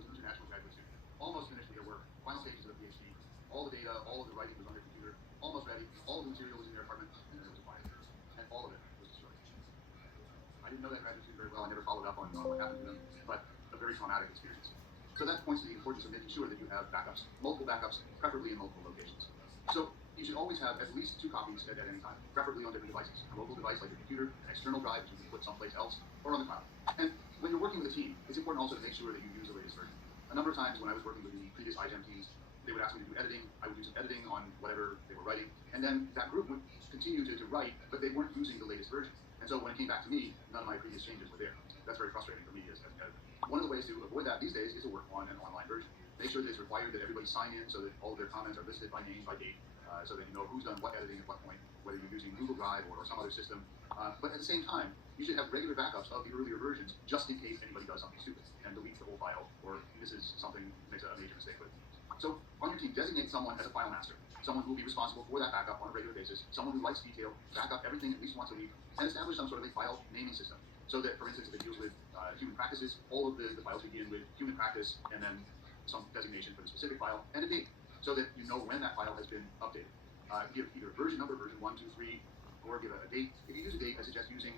was an international graduate student, almost finished with their work, final stages of a PhD, all the data, all of the writing was on their computer, almost ready, all of the material was in their apartment, and then there was a fire. And all of it was destroyed. I didn't know that graduate student very well. I never followed up on what happened to them, but a very traumatic experience. So that points to the importance of making sure that you have backups, multiple backups, preferably in multiple locations. So you should always have at least 2 copies at any time, preferably on different devices. A local device like your computer, an external drive that you can put someplace else, or on the cloud. And when you're working with a team, it's important also to make sure that you use the latest version. A number of times when I was working with the previous iGEM teams, they would ask me to do editing. I would do some editing on whatever they were writing, and then that group would continue to write, but they weren't using the latest version. And so when it came back to me, none of my previous changes were there. That's very frustrating for me as an editor. One of the ways to avoid that these days is to work on an online version. Make sure that it's required that everybody sign in so that all of their comments are listed by name, by date, so that you know who's done what editing at what point, whether you're using Google Drive or some other system. But at the same time, you should have regular backups of the earlier versions just in case anybody does something stupid and deletes the whole file or misses something, makes a major mistake with it. So on your team, designate someone as a file master, someone who will be responsible for that backup on a regular basis, someone who likes detail, back up everything at least once a week, and establish some sort of a file naming system. So that, for instance, if it deals with human practices, all of the files begin with human practice and then some designation for the specific file and a date, so that you know when that file has been updated. Give either version number, version 1, 2, 3, or give a date. If you use a date, I suggest using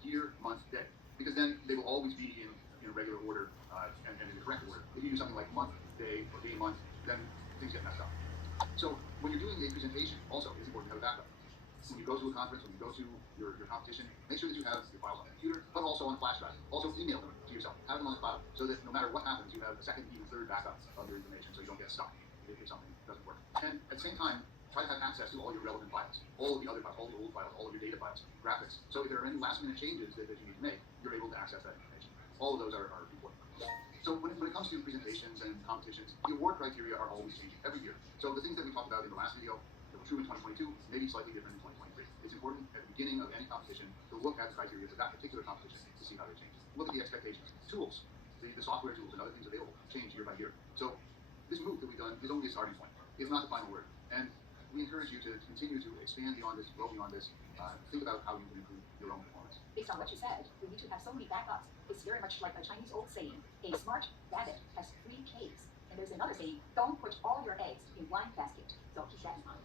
year, month, day, because then they will always be in a regular order and in the correct order. If you do something like month, day, or day, month, then things get messed up. So when you're doing a presentation, also, it's important to have a backup. When you go to a conference, when you go to your competition, make sure that you have your files on the computer, but also on flash drive. Also email them to yourself. Have them on the cloud, so that no matter what happens, you have a second, even third backup of your information, so you don't get stuck if something doesn't work. And at the same time, try to have access to all your relevant files, all of the other files, all the old files, all of your data files, graphics. So if there are any last-minute changes that you need to make, you're able to access that information. All of those are important. So when it comes to presentations and competitions, the award criteria are always changing every year. So the things that we talked about in the last video that were true in 2022 may be slightly different in 2023. It's important at the beginning of any competition to look at the criteria for that particular competition to see how they change. Look at the expectations. Tools, the software tools and other things available change year by year. So this move that we've done is only a starting point. It's not the final word. And we encourage you to continue to expand beyond this, grow beyond this, think about how you can improve your own performance. Based on what you said, we need to have so many backups. It's very much like a Chinese old saying, a smart rabbit has 3 caves. And there's another saying, don't put all your eggs in one basket. So keep that in mind.